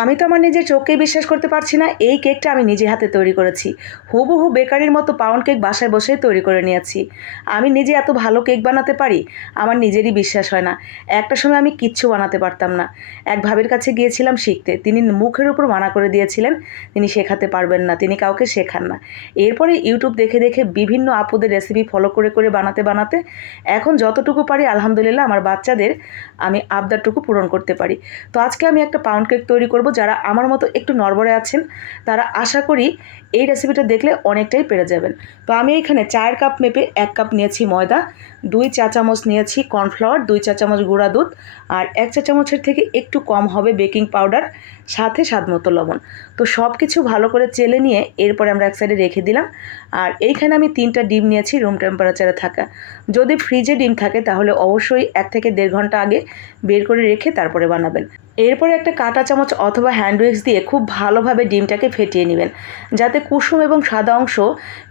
আমি তো আমার নিজের চোখকেই বিশ্বাস করতে পারছি না, এই কেকটা আমি নিজে হাতে তৈরি করেছি। হুবহু বেকারির মতো পাউন্ড কেক বাসায় বসেই তৈরি করে নিয়েছি। আমি নিজে এত ভালো কেক বানাতে পারি, আমার নিজেরই বিশ্বাস হয় না। একটা সময় আমি কিচ্ছু বানাতে পারতাম না। এক ভাবির কাছে গিয়েছিলাম শিখতে। তিনি মুখের উপর মানা করে দিয়েছিলেন, তিনি শেখাতে পারবেন না, তিনি কাউকে শেখান না। এরপরে ইউটিউব দেখে দেখে বিভিন্ন আপুদের রেসিপি ফলো করে করে বানাতে বানাতে, এখন যতটুকু পারি, আলহামদুলিল্লাহ, আমার বাচ্চাদের আমি আবদারটুকু পূরণ করতে পারি। তো আজকে আমি একটা পাউন্ড কেক তৈরি করব যারা আমার মতো একটু নড়বড়ে আছেন, তারা আশা করি এই রেসিপিটা দেখলে অনেকটাই পেরে যাবেন। তো আমি এখানে চায়ের কাপ মেপে এক কাপ নিয়েছি ময়দা। দুই চা চামচ নিয়েছি কর্নফ্লাওয়ার, দুই চা চামচ গুঁড়া দুধ আর এক চা চামচের থেকে একটু কম হবে বেকিং পাউডার, সাথে স্বাদ মতো লবণ। তো সব কিছু ভালো করে চেলে নিয়ে এরপরে আমরা এক সাইডে রেখে দিলাম। আর এইখানে আমি তিনটা ডিম নিয়েছি রুম টেম্পারেচারে থাকা। যদি ফ্রিজে ডিম থাকে তাহলে অবশ্যই এক থেকে দেড় ঘণ্টা আগে বের করে রেখে তারপরে বানাবেন। এরপরে একটা কাঁটা চামচ অথবা হ্যান্ড উইক্স দিয়ে খুব ভালোভাবে ডিমটাকে ফেটিয়ে নেবেন। যাতে কুসুম এবং সাদা অংশ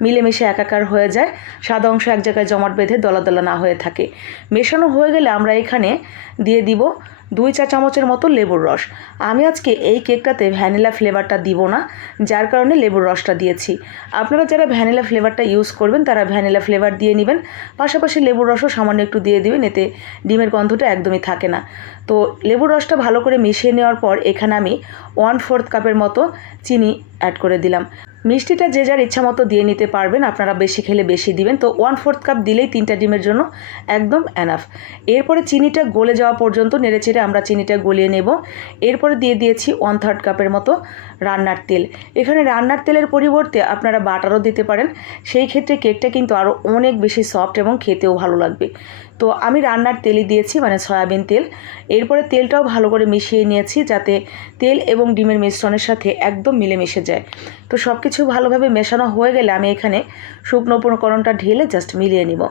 মিলেমিশে একাকার হয়ে যায়। সাদা অংশ এক জায়গায় জমাট বেঁধে দলা দলা না হয়ে থাকে। মেশানো হয়ে গেলে আমরা এখানে দিয়ে দিব দুই চা চামচের মতো লেবুর রস। আমি আজকে এই কেকটাতে ভ্যানিলা ফ্লেভারটা দিব না, যার কারণে লেবুর রসটা দিয়েছি। আপনারা যারা ভ্যানিলা ফ্লেভারটা ইউজ করবেন, তারা ভ্যানিলা ফ্লেভার দিয়ে নেবেন। পাশাপাশি লেবুর রসও সামান্য একটু দিয়ে দিবেন, এতে ডিমের গন্ধটা একদমই থাকে না। তো লেবুর রসটা ভালো করে মিশিয়ে নেওয়ার পর এখানে আমি ওয়ান ফোর্থ কাপের মতো চিনি অ্যাড করে দিলাম। মিষ্টিটা যে যার ইচ্ছা মতো দিয়ে নিতে পারবেন, আপনারা বেশি খেলে বেশি দিবেন। তো ওয়ান ফোর্থ কাপ দিলেই তিনটা ডিমের জন্য একদম অ্যানাফ এরপরে চিনিটা গলে যাওয়া পর্যন্ত নেড়েচেড়ে আমরা চিনিটা গলিয়ে নেব। এরপরে দিয়ে দিয়েছি ওয়ান থার্ড কাপের মতো রান্নার তেল। এখানে রান্নার তেলের পরিবর্তে আপনারা বাটারও দিতে পারেন। সেই ক্ষেত্রে কেকটা কিন্তু আরও অনেক বেশি সফট এবং খেতেও ভালো লাগবে। তো আমি রান্নার তেলই দিয়েছি মানে সয়াবিন তেল। এরপরে তেলটাও ভালো করে মিশিয়ে নিয়েছি যাতে তেল এবং ডিমের মিশ্রণের সাথে একদম মিলেমিশে যায়। তো সব কিছু ভালোভাবে মেশানো হয়ে গেলে আমি এখানে শুকনো উপকরণটা ঢেলে জাস্ট মিলিয়ে নিব।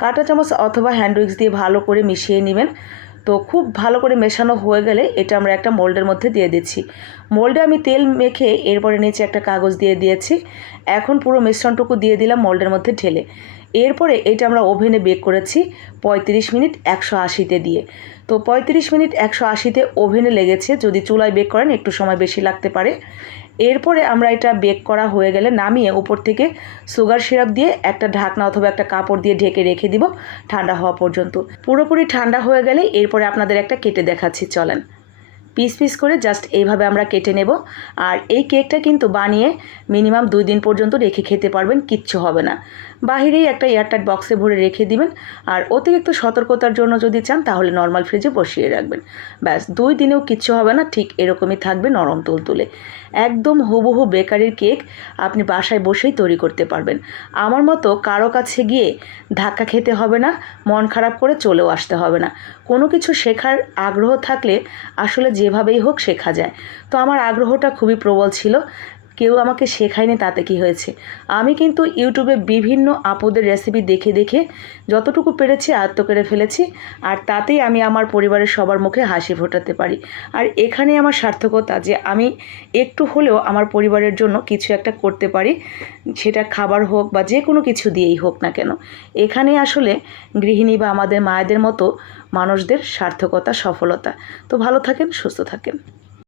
কাঁটা চামচ অথবা হ্যান্ড উইক্স দিয়ে ভালো করে মিশিয়ে নেবেন। তো খুব ভালো করে মেশানো হয়ে গেলে এটা আমরা একটা মোল্ডের মধ্যে দিয়ে দিচ্ছি। মোল্ডে আমি তেল মেখে এরপরে নিচে একটা কাগজ দিয়ে দিয়েছি। এখন পুরো মিশ্রণটুকু দিয়ে দিলাম মোল্ডের মধ্যে ঢেলে। এরপরে এটা আমরা ওভেনে বেক করেছি পঁয়ত্রিশ মিনিট একশো আশিতে দিয়ে। তো পঁয়ত্রিশ মিনিট একশো আশিতে ওভেনে লেগেছে। যদি চুলায় বেক করেন একটু সময় বেশি লাগতে পারে। এরপরে আমরা এটা বেক করা হয়ে গেলে নামিয়ে উপর থেকে সুগার সিরাপ দিয়ে একটা ঢাকনা অথবা একটা কাপড় দিয়ে ঢেকে রেখে দিব ঠান্ডা হওয়া পর্যন্ত। পুরোপুরি ঠান্ডা হয়ে গেলে এরপরে আপনাদের একটা কেটে দেখাচ্ছি, চলেন। পিস পিস করে জাস্ট এইভাবে আমরা কেটে নেব। আর এই কেকটা কিন্তু বানিয়ে মিনিমাম দুই দিন পর্যন্ত রেখে খেতে পারবেন, কিচ্ছু হবে না। বাহিরেই একটা এয়ারটাইট বক্সে ভরে রেখে দিবেন। আর অতিরিক্ত সতর্কতার জন্য যদি চান, তাহলে নর্মাল ফ্রিজে বসিয়ে রাখবেন। ব্যাস, দুই দিনেও কিচ্ছু হবে না, ঠিক এরকমই থাকবে নরম তুলতুলে। একদম হুবহু বেকারির কেক আপনি বাসায় বসেই তৈরি করতে পারবেন। আমার মতো কারও কাছে গিয়ে ধাক্কা খেতে হবে না, মন খারাপ করে চলেও আসতে হবে না। কোনো কিছু শেখার আগ্রহ থাকলে আসলে যেভাবেই হোক শেখা যায়। তো আমার আগ্রহটা খুবই প্রবল ছিল। কেউ আমাকে শেখায়নি তাতে কি হয়েছে। আমি কিন্তু ইউটিউবে বিভিন্ন আপুদের রেসিপি দেখে দেখে যতটুকু পেরেছি আয়ত্ত করে ফেলেছি, আর তাতেই আমি আমার পরিবারের সবার মুখে হাসি ফোটাতে পারি। আর এখানে আমার সার্থকতা যে আমি একটু হলেও আমার পরিবারের জন্য কিছু একটা করতে পারি, সেটা খাবার হোক বা যে কোনো কিছু দিয়েই হোক না কেন। এখানে আসলে গৃহিণী বা আমাদের মায়েদের মতো মানুষদের সার্থকতা, সফলতা। তো ভালো থাকেন, সুস্থ থাকেন।